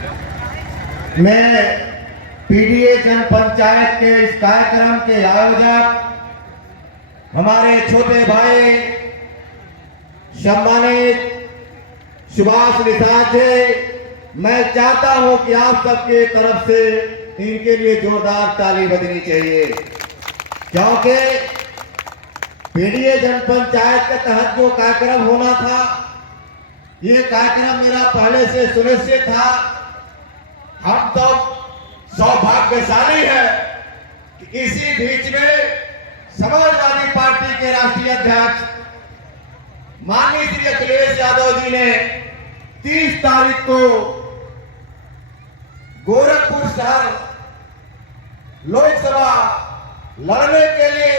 मैं पीडीए जन पंचायत के इस कार्यक्रम के आयोजक हमारे छोटे भाई सम्मानित सुभाष निषाद जी, मैं चाहता हूं कि आप सबके तरफ से इनके लिए जोरदार ताली बजनी चाहिए, क्योंकि पीडीए जन पंचायत के तहत जो कार्यक्रम होना था, ये कार्यक्रम मेरा पहले से सुनिश्चित था। हम तो सौभाग्यशाली है कि इसी बीच में समाजवादी पार्टी के राष्ट्रीय अध्यक्ष माननीय श्री अखिलेश यादव जी ने 30 तारीख को गोरखपुर शहर लोकसभा लड़ने के लिए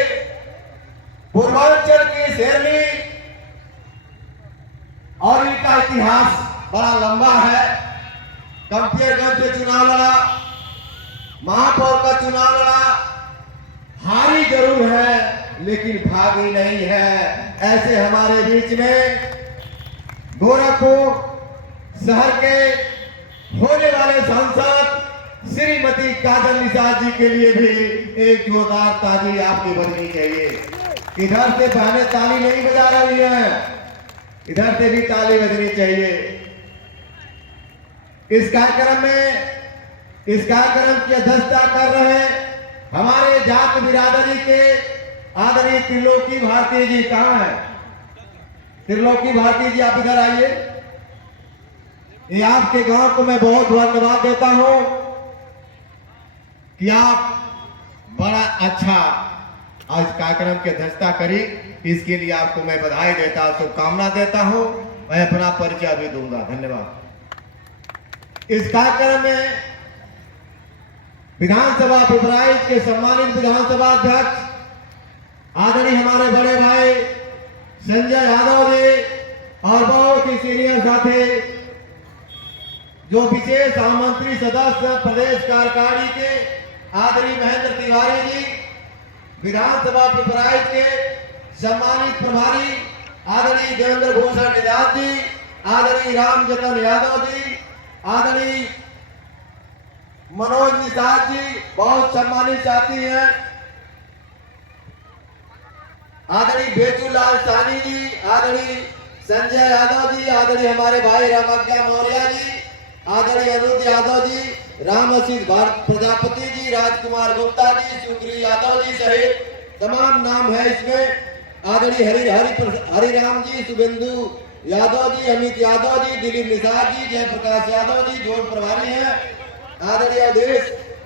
पूर्वांचल की शेरनी, और इनका इतिहास बड़ा लंबा है। कंपियरगंज से चुनाव लड़ा, महापौर का चुनाव लड़ा, हारी जरूर है लेकिन भागी नहीं है। ऐसे हमारे बीच में गोरखपुर शहर के होने वाले सांसद श्रीमती काजल निषाद जी के लिए भी एक जोरदार ताली आपकी बजनी चाहिए। इधर से बहनें ताली नहीं बजा रही है, इधर से भी ताली बजनी चाहिए। इस कार्यक्रम की अध्यक्षता कर रहे हमारे जात बिरादरी के आदरणीय त्रिलोकी भारती जी, कहां है त्रिलोकी भारती जी? आप इधर आइए। ये आपके गांव को मैं बहुत धन्यवाद देता हूं कि आप बड़ा अच्छा आज कार्यक्रम की अध्यक्षता करी। इसके लिए आपको मैं बधाई देता हूं, शुभकामना देता हूं। मैं अपना परिचय भी दूंगा। धन्यवाद। इस कार्यक्रम में विधानसभा पिपराइच के सम्मानित विधानसभा अध्यक्ष आदरणीय हमारे बड़े भाई संजय यादव जी और बहुत ही सीनियर साथी जो विशेष आमंत्रित सदस्य प्रदेश कार्यकारिणी के आदरणीय महेंद्र तिवारी जी, विधानसभा पिपराइच के सम्मानित प्रभारी आदरणीय देवेंद्र भूषण निषाद जी, आदरणीय रामजतन यादव जी, आदरणीय मनोज निषाद जी, बहुत सम्मानित साथी हैं, आदरणीय बेचूलाल सानी जी, आदरणीय संजय यादव जी, आदरणीय हमारे भाई रामज्ञा मौर्य जी, आदरणीय अनिरुद्ध यादव जी, राम आशीष प्रजापति जी, राजकुमार गुप्ता जी, सुग्रीव यादव जी सहित तमाम नाम है इसमें। आदरणीय हरिराम जी, शुभेंदु यादव जी, अमित यादव जी, दिलीप निषाद जी, जयप्रकाश यादव जी जोड़ प्रभारी हैं, आदरणीय अवधेश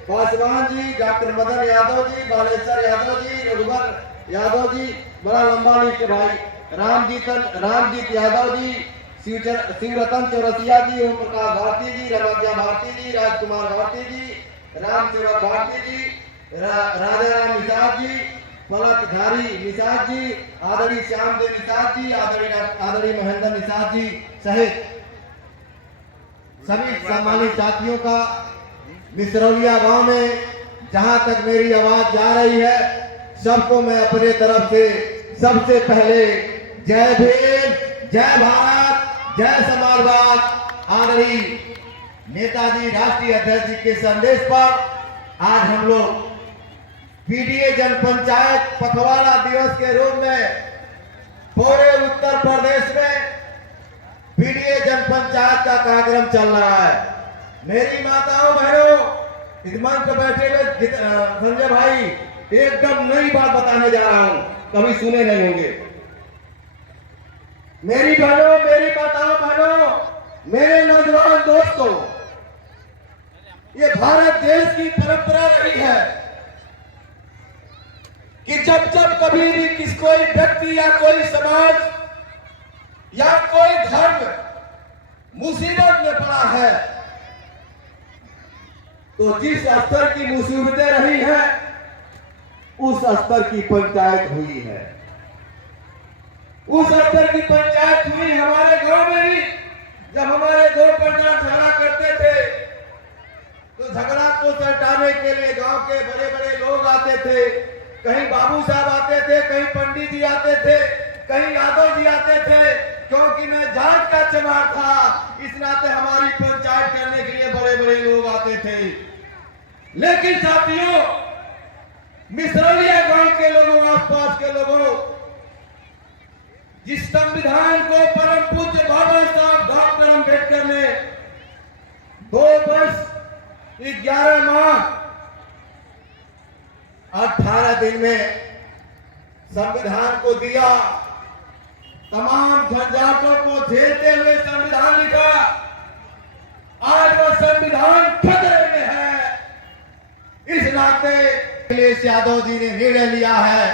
पासवान जी, डॉक्टर मदन यादव जी, बालेश्वर यादव जी, रघुवर यादव जी, बड़ा लंबा लिस्ट भाई, रामजीत यादव जी, शिवरतन चौरसिया जी, ओम प्रकाश भारती जी, रमज्ञा भारती जी, राजकुमार भारती जी, राम सेवक भारती जी, राजा राम निषाद जी, पलकधारी निषाद जी, आदरणीय श्यामदेव निषाद जी, आदरणीय महेंद्र निषाद जी सहित सभी सम्मानित साथियों का मिसरौलिया गांव में जहां तक मेरी आवाज जा रही है, सबको मैं अपने तरफ से सबसे पहले जय भीम, जय भारत, जय समाजवाद, आदरणीय नेताजी राष्ट्रीय अध्यक्ष जी के संदेश पर आज हम लोग पीडीए जन पंचायत पखवाड़ा दिवस के रूप में पूरे उत्तर प्रदेश में पीडीए जन पंचायत का कार्यक्रम चल रहा है। मेरी माताओं बहनों, इस मंच पर बैठे हुए संजय भाई एकदम नई बात बताने जा रहा हूं, कभी सुने नहीं होंगे। मेरी बहनों, मेरी माताओं बहनों, मेरे नौजवान दोस्तों, ये भारत देश की परंपरा रही है कि जब कभी भी कोई व्यक्ति या कोई समाज या कोई धर्म मुसीबत में पड़ा है, तो जिस स्तर की मुसीबतें रही हैं उस स्तर की पंचायत हुई है। उस स्तर की पंचायत हुई हमारे गांव में भी। जब हमारे दो पंचायत झगड़ा करते थे तो झगड़ा को सटाने के लिए गांव के बड़े बड़े लोग आते थे। कहीं बाबू साहब आते थे, कहीं पंडित जी आते थे, कहीं यादव जी आते थे, क्योंकि मैं जाट का चमार था। इस नाते हमारी पंचायत करने के लिए बड़े बड़े लोग आते थे। लेकिन साथियों, मिसरौलिया गांव के लोगों, आसपास के लोगों, जिस संविधान को परम पूज्य बाबा साहब डॉक्टर अंबेडकर ने 2 वर्ष 11 माह 18 दिन में संविधान को दिया, तमाम झंझाटों को झेलते हुए संविधान लिखा, आज वो संविधान खतरे में है। इस नाते अखिलेश यादव जी ने निर्णय लिया है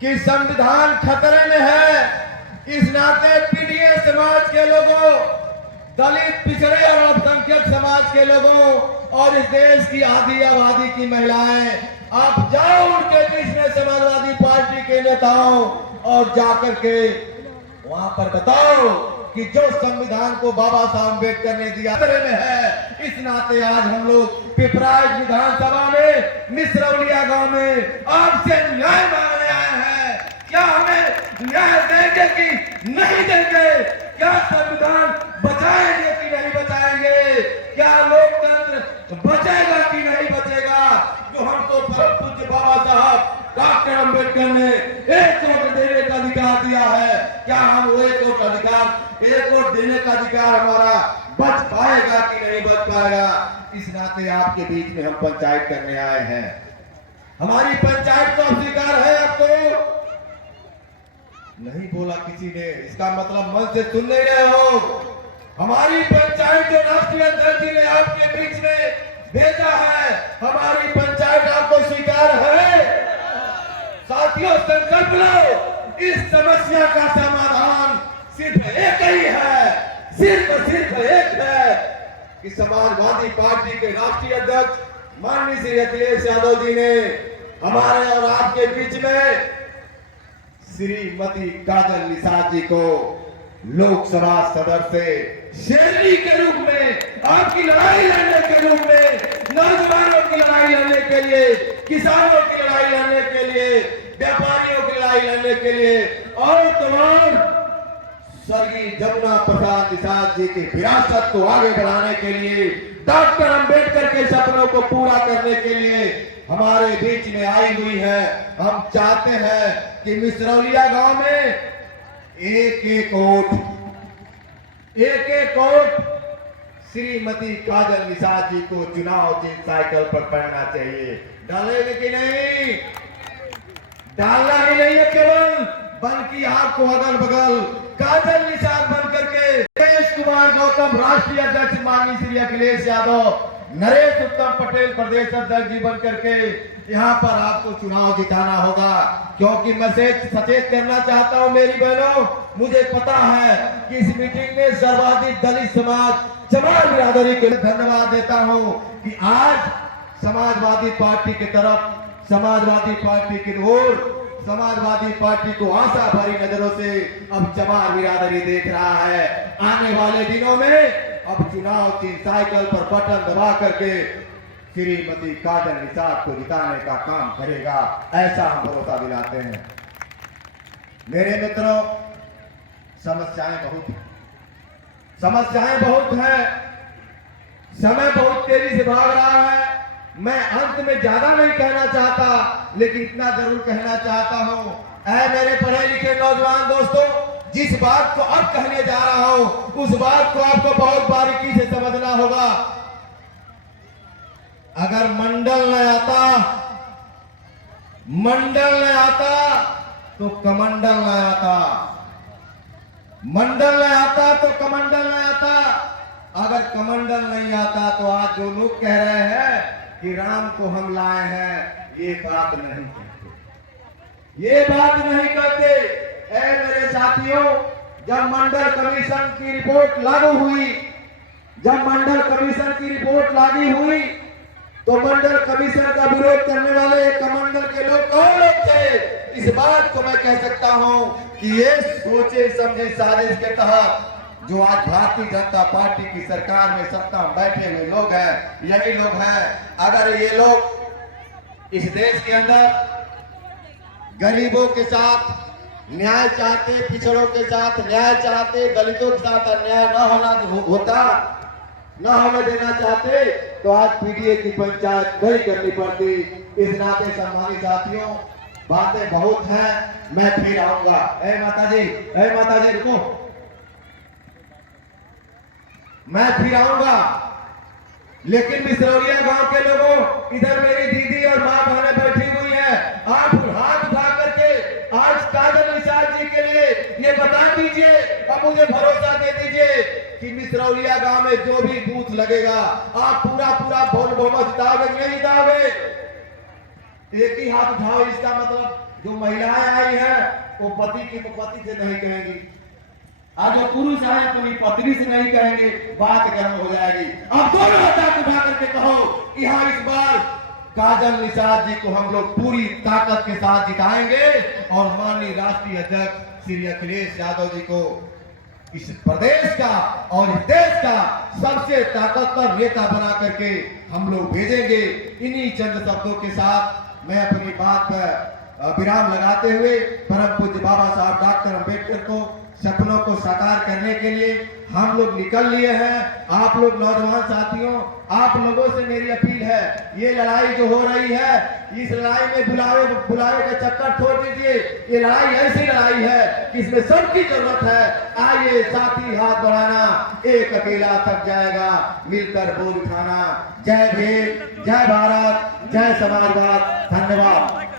कि संविधान खतरे में है। इस नाते पीडीए समाज के लोगों, दलित, पिछड़े और अल्पसंख्यक समाज के लोगों और इस देश की आधी आबादी की महिलाएं, आप जाओ उनके बीच में समाजवादी पार्टी के नेताओं और जाकर के वहां पर बताओ कि जो संविधान को बाबा साहब अम्बेडकर ने दिया खतरे में है। इस नाते आज हम लोग पिपराइच विधानसभा में मिसरौलिया गांव में आपसे न्याय मांगने आए हैं। क्या हमें न्याय देंगे कि नहीं देंगे? क्या संविधान बचाएंगे कि नहीं बचाएंगे? क्या लोकतंत्र बचेगा कि नहीं बचेगा? जो हमको परम पूज्य बाबा साहब डॉक्टर अंबेडकर ने 1 वोट देने का अधिकार दिया है, क्या हम वो 1 वोट देने का अधिकार हमारा बच पाएगा कि नहीं बच पाएगा? इस नाते आपके बीच में हम पंचायत करने आए हैं। हमारी पंचायत को स्वीकार है आपको? नहीं बोला किसी ने, इसका मतलब मन से सुन नहीं रहे हो। हमारी पंचायत जो राष्ट्रीय अध्यक्ष जी ने आपके बीच में भेजा है, हमारी पंचायत आपको स्वीकार है? साथियों, संकल्प लो, इस समस्या का समाधान सिर्फ एक ही है, सिर्फ एक है कि समाजवादी पार्टी के राष्ट्रीय अध्यक्ष माननीय श्री अखिलेश यादव जी ने हमारे और आपके बीच में श्रीमती काजल निषाद जी को लोकसभा सदस्य शेरनी के रूप में, आपकी लड़ाई लड़ने के रूप में, नौजवानों की लड़ाई लड़ने के लिए, किसानों की लड़ाई लड़ने के लिए, व्यापारियों की लड़ाई लड़ने के लिए और तमाम स्वर्गीय जमुना प्रसाद निषाद जी की विरासत को आगे बढ़ाने के लिए, डॉक्टर अंबेडकर के सपनों को पूरा करने के लिए हमारे बीच में आई हुई है। हम चाहते हैं कि मिसरौलिया गांव में एक वोट श्रीमती काजल निषाद जी को चुनाव चिन्ह साइकिल पर पढ़ना चाहिए। डालेंगे कि नहीं? डालना ही नहीं है केवल, बल्कि आपको अगल बगल काजल निषाद बन करके नरेश कुमार गौतम राष्ट्रीय अध्यक्ष, माननीय श्री अखिलेश यादव नरेश उत्तम पटेल प्रदेश अध्यक्ष जी बन करके यहाँ पर आपको चुनाव जिताना होगा। क्योंकि मैं सचेत करना चाहता हूँ मेरी बहनों, मुझे पता है कि इस मीटिंग में सर्वाधिक दलित समाज, चमार बिरादरी को धन्यवाद देता हूँ कि आज समाजवादी पार्टी की तरफ, समाजवादी पार्टी की ओर, समाजवादी पार्टी को आशा भरी नजरों से अब चमार बिरादरी देख रहा है। आने वाले दिनों में अब चुनाव की साइकिल पर बटन दबा करके श्रीमती काजल निषाद को जिताने का काम करेगा, ऐसा हम भरोसा दिलाते हैं। मेरे मित्रों, समस्याएं बहुत हैं, समय बहुत तेजी से भाग रहा है। मैं अंत में ज्यादा नहीं कहना चाहता, लेकिन इतना जरूर कहना चाहता हूं, ऐ मेरे पढ़े लिखे नौजवान दोस्तों, जिस बात को अब कहने जा रहा हूं उस बात को आपको बहुत बारीकी से समझना होगा। अगर मंडल न आता तो कमंडल न आता, मंडल न आता तो कमंडल न आता। अगर कमंडल नहीं आता तो आज जो लोग कह रहे हैं कि राम को हम लाए हैं, ये बात नहीं कहते। ऐ मेरे साथियों, जब मंडल कमीशन की रिपोर्ट लागू हुई, तो मंडल कमीशन का विरोध करने वाले कमंडल के लोग कौन लोग थे? इस बात को मैं कह सकता हूं कि ये सोचे समझे साजिश के तहत जो आज भारतीय जनता पार्टी की सरकार में सत्ता में बैठे हुए लोग हैं, यही लोग हैं। अगर ये लोग इस देश के अंदर गरीबों के साथ न्याय चाहते, पिछड़ों के साथ न्याय चाहते, दलितों के साथ अन्याय न होता, ना हमें देना चाहते तो आज पीडीए की पंचायत नहीं करनी पड़ती। इस नाते सम्मानित साथियों, बातें बहुत हैं, मैं फिर आऊंगा। ए माता जी रुको, मैं फिर आऊंगा। लेकिन मिसरौलिया गांव के लोगों, इधर मेरी दीदी और मां बहनें बैठी हुई हैं, आप हाथ उठा करके आज काजल निषाद जी के लिए ये बता दीजिए और मुझे भरोसा दे दीजिए कि मिसरौलिया गांव में जो भी बूथ लगेगा आप पूरा वोट बहुमत जिताओगे कि नहीं जिताओगे? एक ही हाथ उठाओ। इसका मतलब जो महिलाएं आई हैं वो पति से नहीं कहेंगी, आज जो पुरुष आए अपनी पत्नी से नहीं कहेंगे, बात गर्म हो जाएगी। अब दोनों हाथ उठा करके कहो कि हाँ, इस बार काजल निषाद जी को हम लोग पूरी ताकत के साथ जिताएंगे और माननीय राष्ट्रीय अध्यक्ष श्री अखिलेश यादव जी को इस प्रदेश का और इस देश का सबसे ताकतवर नेता बना करके हम लोग भेजेंगे। इन्हीं चंद शब्दों के साथ मैं अपनी बात पर विराम लगाते हुए परम पूज्य बाबा साहब डॉक्टर अंबेडकर को सपनों को साकार करने के लिए हम लोग निकल लिए हैं। आप लोग नौजवान साथियों, आप लोगों से मेरी अपील है, ये लड़ाई जो हो रही है, इस लड़ाई में बुलावे का चक्कर छोड़ दीजिए। ये लड़ाई ऐसी लड़ाई है कि इसमें सबकी जरूरत है। आइए साथी हाथ बढ़ाना, एक अकेला थक जाएगा, मिलकर बोझ उठाना। जय भीम, जय भारत, जय समाजवाद। धन्यवाद।